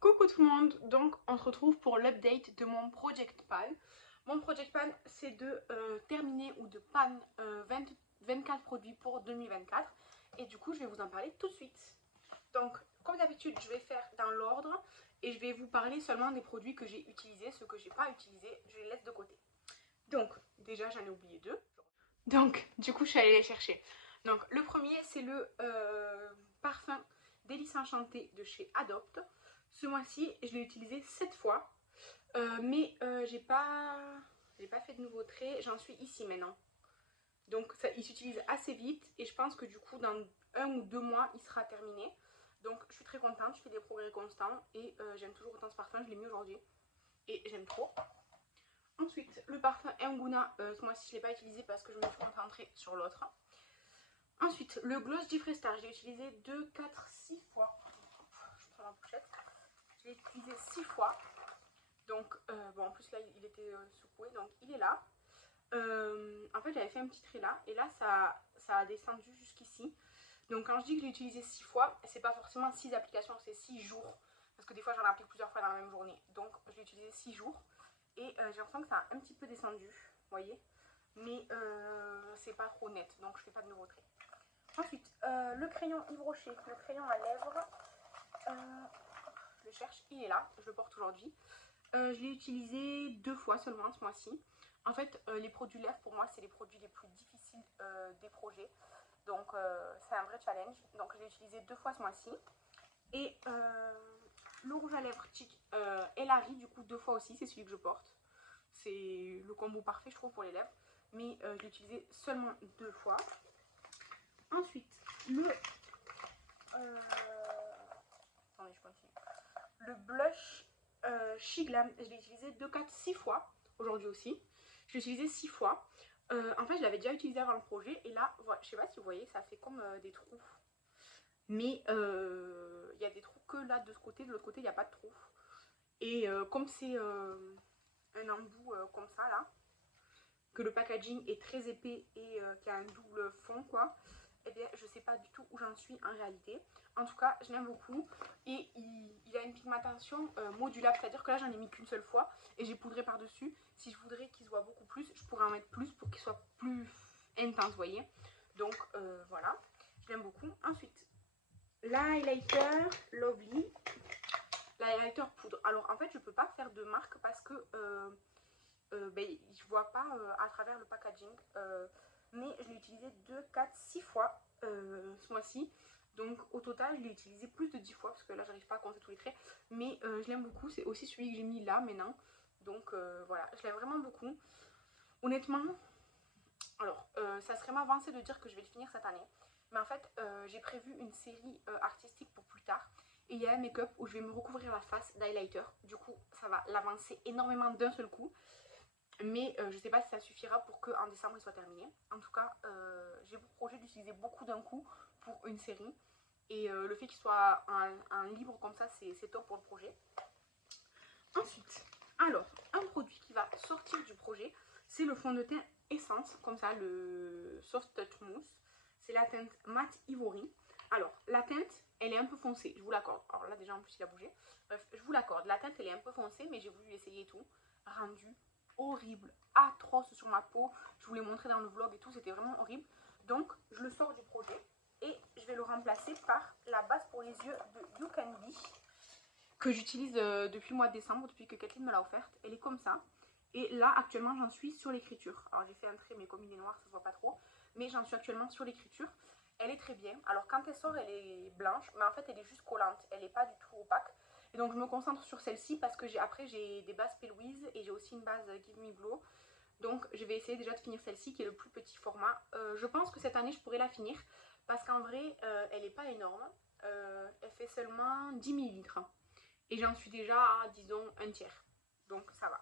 Coucou tout le monde, donc on se retrouve pour l'update de mon Project Pan. Mon Project Pan, c'est de terminer ou de pan 24 produits pour 2024 et du coup je vais vous en parler tout de suite. Donc comme d'habitude je vais faire dans l'ordre et je vais vous parler seulement des produits que j'ai utilisés, ceux que j'ai pas utilisés je les laisse de côté. Donc déjà j'en ai oublié deux, donc du coup je suis allée les chercher. Donc le premier c'est le parfum Délice Enchantée de chez Adopt. Ce mois-ci, je l'ai utilisé 7 fois, mais j'ai pas fait de nouveaux traits, j'en suis ici maintenant. Donc ça, il s'utilise assez vite et je pense que du coup dans 1 ou 2 mois il sera terminé. Donc je suis très contente, je fais des progrès constants et j'aime toujours autant ce parfum, je l'ai mis aujourd'hui et j'aime trop. Ensuite, le parfum Nguna, ce mois-ci je ne l'ai pas utilisé parce que je me suis concentrée sur l'autre. Ensuite, le gloss Jeffree Star, je l'ai utilisé 2, 4, 6 fois. Je prends la pochette. Je l'ai utilisé 6 fois. Donc, bon, en plus là, il était secoué, donc il est là. En fait, j'avais fait un petit trait là, et là, ça a descendu jusqu'ici. Donc, quand je dis que je l'ai utilisé 6 fois, c'est pas forcément 6 applications, c'est 6 jours. Parce que des fois, j'en applique plusieurs fois dans la même journée. Donc, je l'ai utilisé 6 jours. Et j'ai l'impression que ça a un petit peu descendu, vous voyez. Mais c'est pas trop net, donc je fais pas de nouveau trait. Ensuite, le crayon Yves Rocher, le crayon à lèvres. Je le cherche, il est là, je le porte aujourd'hui. Je l'ai utilisé 2 fois seulement ce mois-ci. En fait, les produits lèvres, pour moi, c'est les produits les plus difficiles des projets. Donc, c'est un vrai challenge. Donc, je l'ai utilisé 2 fois ce mois-ci. Et le rouge à lèvres Chic Elari, du coup, 2 fois aussi, c'est celui que je porte. C'est le combo parfait, je trouve, pour les lèvres. Mais je l'ai utilisé seulement 2 fois. Ensuite, le... attendez, je continue. Le blush Shiglam, je l'ai utilisé 2, 4, 6 fois. Aujourd'hui aussi. Je l'ai utilisé 6 fois. En fait, je l'avais déjà utilisé avant le projet. Et là, voilà, je sais pas si vous voyez, ça fait comme des trous. Mais il y a des trous que là de ce côté. De l'autre côté, il n'y a pas de trous. Et comme c'est un embout comme ça, là, que le packaging est très épais et qu'il y a un double fond, quoi, eh bien, je sais pas du tout où j'en suis en réalité. En tout cas, je l'aime beaucoup et il a une pigmentation modulable, c'est-à-dire que là, j'en ai mis qu'une seule fois et j'ai poudré par-dessus. Si je voudrais qu'il se voit beaucoup plus, je pourrais en mettre plus pour qu'il soit plus intense, vous voyez. Donc, voilà, je l'aime beaucoup. Ensuite, l'highlighter Lovely. L'highlighter poudre. Alors, en fait, je peux pas faire de marque parce que je vois pas à travers le packaging. Mais je l'ai utilisé 2, 4, 6 fois ce mois-ci. Donc au total, je l'ai utilisé plus de 10 fois parce que là, j'arrive pas à compter tous les traits. Mais je l'aime beaucoup. C'est aussi celui que j'ai mis là maintenant. Donc voilà, je l'aime vraiment beaucoup. Honnêtement, alors ça serait m'avancer de dire que je vais le finir cette année. Mais en fait, j'ai prévu une série artistique pour plus tard. Et il y a un make-up où je vais me recouvrir la face d'highlighter. Du coup, ça va l'avancer énormément d'un seul coup. Mais je ne sais pas si ça suffira pour qu'en décembre il soit terminé. En tout cas, j'ai pour projet d'utiliser beaucoup d'un coup pour une série. Et le fait qu'il soit en libre comme ça, c'est top pour le projet. Ensuite, alors, un produit qui va sortir du projet, c'est le fond de teint Essence, comme ça, le Soft Touch Mousse. C'est la teinte Matte Ivory. Alors, la teinte, elle est un peu foncée, je vous l'accorde. Alors là, déjà, en plus, il a bougé. Bref, je vous l'accorde. La teinte, elle est un peu foncée, mais j'ai voulu l'essayer et tout. Rendu horrible, atroce sur ma peau. Je vous l'ai montré dans le vlog et tout, c'était vraiment horrible. Donc, je le sors du projet et je vais le remplacer par la base pour les yeux de You Can Be, que j'utilise depuis le mois de décembre, depuis que Kathleen me l'a offerte. Elle est comme ça. Et là, actuellement, j'en suis sur l'écriture. Alors, j'ai fait un trait, mais comme il est noir, ça se voit pas trop. Mais j'en suis actuellement sur l'écriture. Elle est très bien. Alors, quand elle sort, elle est blanche, mais en fait, elle est juste collante. Elle n'est pas du tout opaque. Et donc, je me concentre sur celle-ci parce que après, j'ai des bases P. et j'ai aussi une base Give Me Glow. Donc, je vais essayer déjà de finir celle-ci, qui est le plus petit format. Je pense que cette année, je pourrais la finir parce qu'en vrai, elle n'est pas énorme. Elle fait seulement 10 millilitres. Et j'en suis déjà à, disons, un tiers. Donc ça va.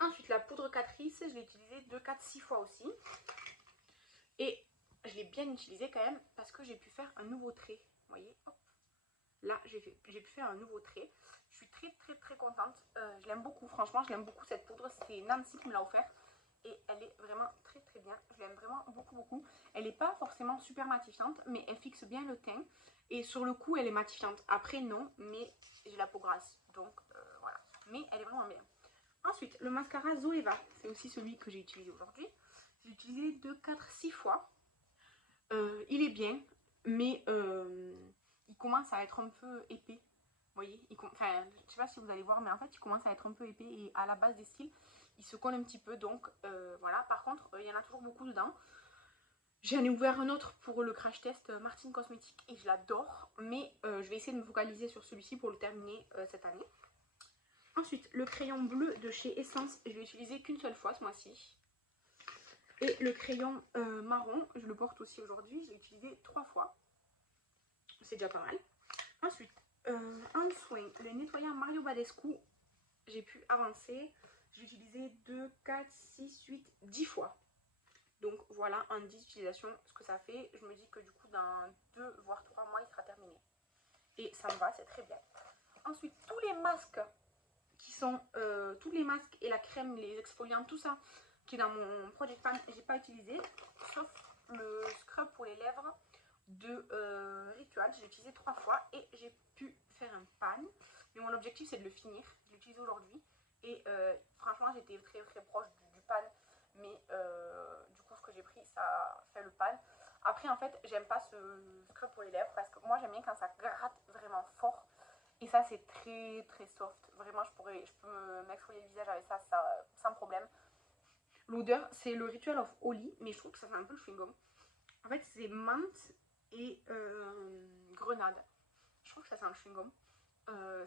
Ensuite, la poudre Catrice, je l'ai utilisée 2, 4, 6 fois aussi. Et je l'ai bien utilisée quand même parce que j'ai pu faire un nouveau trait. Vous voyez, hop. Là, j'ai pu faire un nouveau trait. Je suis très contente. Je l'aime beaucoup, franchement, je l'aime beaucoup cette poudre. C'est Nancy qui me l'a offert. Et elle est vraiment très bien. Je l'aime vraiment beaucoup. Elle n'est pas forcément super matifiante, mais elle fixe bien le teint. Et sur le coup, elle est matifiante. Après, non, mais j'ai la peau grasse, donc voilà. Mais elle est vraiment bien. Ensuite, le mascara Zoeva, c'est aussi celui que j'ai utilisé aujourd'hui. J'ai utilisé 2, 4, 6 fois. Il est bien, mais il commence à être un peu épais. Vous voyez, enfin, je sais pas si vous allez voir, mais en fait, il commence à être un peu épais et à la base des cils, il se colle un petit peu. Donc voilà, par contre, il y en a toujours beaucoup dedans. J'en ai ouvert un autre pour le crash test Martine Cosmétique et je l'adore, mais je vais essayer de me focaliser sur celui-ci pour le terminer cette année. Ensuite, le crayon bleu de chez Essence, je l'ai utilisé qu'une seule fois ce mois-ci. Et le crayon marron, je le porte aussi aujourd'hui, je l'ai utilisé 3 fois. C'est déjà pas mal. Ensuite, en soin, le nettoyant Mario Badescu, j'ai pu avancer. J'ai utilisé 2, 4, 6, 8, 10 fois. Donc voilà, en 10 utilisations, ce que ça fait. Je me dis que du coup, dans 2 voire 3 mois, il sera terminé. Et ça me va, c'est très bien. Ensuite, tous les masques qui sont, tous les masques et la crème, les exfoliants, tout ça, qui est dans mon Project Pan, j'ai pas utilisé, sauf le scrub pour les lèvres de Ritual. J'ai utilisé 3 fois et j'ai pu faire un pan. Mais mon objectif, c'est de le finir. Je l'ai utilisé aujourd'hui. Et franchement, j'étais très très proche du pan. Mais du coup, ce que j'ai pris, ça fait le pan. Après, en fait, j'aime pas ce scrub pour les lèvres parce que moi, j'aime bien quand ça gratte vraiment fort. Et ça, c'est très très soft. Vraiment, je peux m'exfolier le visage avec ça, sans problème. L'odeur, c'est le Ritual of Holy, mais je trouve que ça fait un peu le chewing-gum. En fait, c'est menthe et grenade. Je trouve que ça sent le chewing-gum.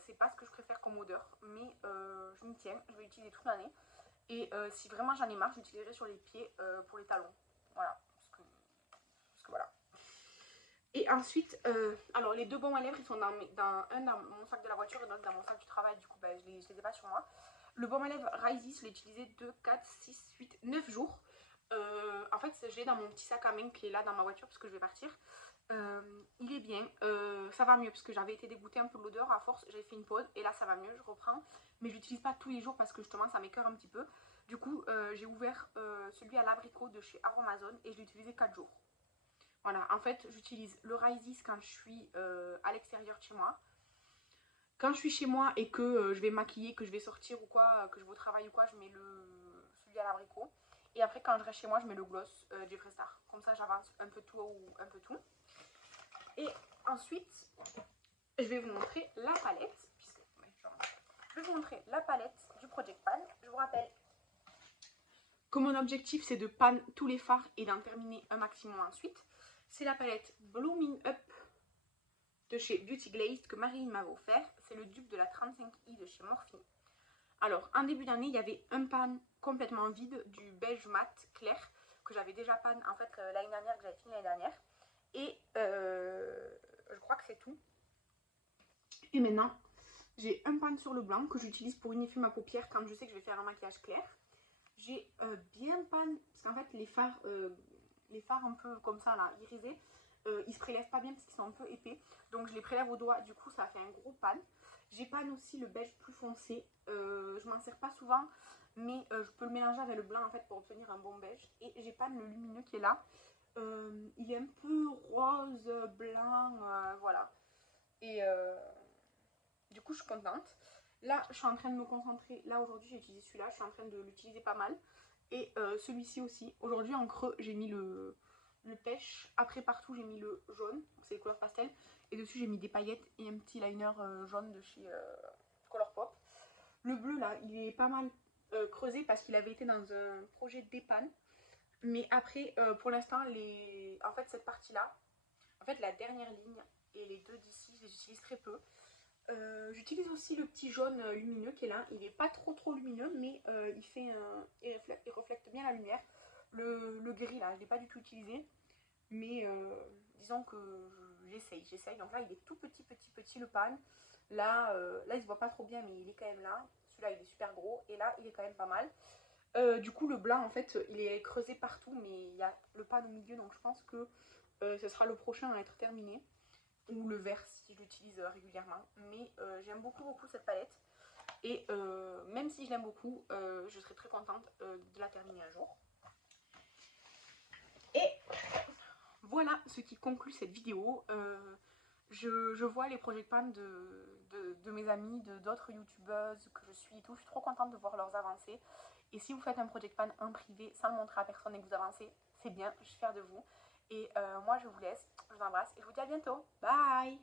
C'est pas ce que je préfère comme odeur, mais je m'y tiens. Je vais l'utiliser toute l'année. Et si vraiment j'en ai marre, je l'utiliserai sur les pieds pour les talons. Voilà. Parce que voilà. Et ensuite, alors les 2 baumes à lèvres, ils sont dans mon sac de la voiture et l'autre dans mon sac du travail. Du coup, ben, je les ai pas sur moi. Le baume à lèvres Rises, je l'ai utilisé 2, 4, 6, 8, 9 jours. En fait, j'ai dans mon petit sac à main qui est là dans ma voiture parce que je vais partir. Il est bien, ça va mieux parce que j'avais été dégoûtée un peu de l'odeur. À force, j'avais fait une pause et là ça va mieux, je reprends. Mais je l'utilise pas tous les jours parce que justement ça m'écoeure un petit peu. Du coup, j'ai ouvert celui à l'abricot de chez Aromazone et je l'ai utilisé 4 jours. Voilà, en fait, j'utilise le Rises quand je suis à l'extérieur de chez moi. Quand je suis chez moi et que je vais maquiller, que je vais sortir ou quoi, que je vais au travail ou quoi, je mets celui à l'abricot. Et après, quand je reste chez moi, je mets le gloss Jeffree Star. Comme ça, j'avance un peu tout ou un peu tout. Et ensuite, je vais vous montrer la palette. Je vais vous montrer la palette du Project Pan. Je vous rappelle que mon objectif, c'est de pan tous les fards et d'en terminer un maximum ensuite. C'est la palette Blooming Up de chez Beauty Glazed que Marilyn m'avait offert. C'est le dupe de la 35i de chez Morphe. Alors, en début d'année, il y avait un pan complètement vide du beige mat clair que j'avais déjà pan en fait l'année dernière, que j'avais fini l'année dernière. Et je crois que c'est tout. Et maintenant, j'ai un pan sur le blanc que j'utilise pour unifier ma paupière quand je sais que je vais faire un maquillage clair. J'ai bien pan, parce qu'en fait les fards un peu comme ça là, irisés, ils se prélèvent pas bien parce qu'ils sont un peu épais. Donc je les prélève au doigt, du coup ça fait un gros pan. J'ai pan aussi le beige plus foncé, je m'en sers pas souvent, mais je peux le mélanger avec le blanc en fait pour obtenir un bon beige. Et j'ai pan le lumineux qui est là, il est un peu rose, blanc, voilà. Et du coup je suis contente. Là je suis en train de me concentrer, là aujourd'hui j'ai utilisé celui-là, je suis en train de l'utiliser pas mal. Et celui-ci aussi, aujourd'hui en creux j'ai mis le pêche, après partout j'ai mis le jaune, c'est les couleurs pastel. Et dessus j'ai mis des paillettes et un petit liner jaune de chez Colourpop. Le bleu là il est pas mal creusé parce qu'il avait été dans un projet d'épan. Mais après pour l'instant en fait cette partie là, en fait la dernière ligne et les deux d'ici je les utilise très peu. J'utilise aussi le petit jaune lumineux qui est là. Il n'est pas trop lumineux, mais il reflète bien la lumière. Le gris là, je ne l'ai pas du tout utilisé, mais disons que j'essaye. Donc là, il est tout petit le pan. Là, il ne se voit pas trop bien, mais il est quand même là. Celui-là, il est super gros, et là, il est quand même pas mal. Du coup, le blanc, en fait, il est creusé partout, mais il y a le pan au milieu, donc je pense que ce sera le prochain à être terminé. Ou le vert si je l'utilise régulièrement. Mais j'aime beaucoup cette palette. Et même si je l'aime beaucoup, je serais très contente de la terminer un jour. Et voilà ce qui conclut cette vidéo. je vois les project plans de mes amis, d'autres youtubeuses que je suis et tout. Je suis trop contente de voir leurs avancées. Et si vous faites un project plan en privé sans le montrer à personne et que vous avancez, c'est bien, je suis fière de vous. Et moi je vous laisse, je vous embrasse et je vous dis à bientôt. Bye!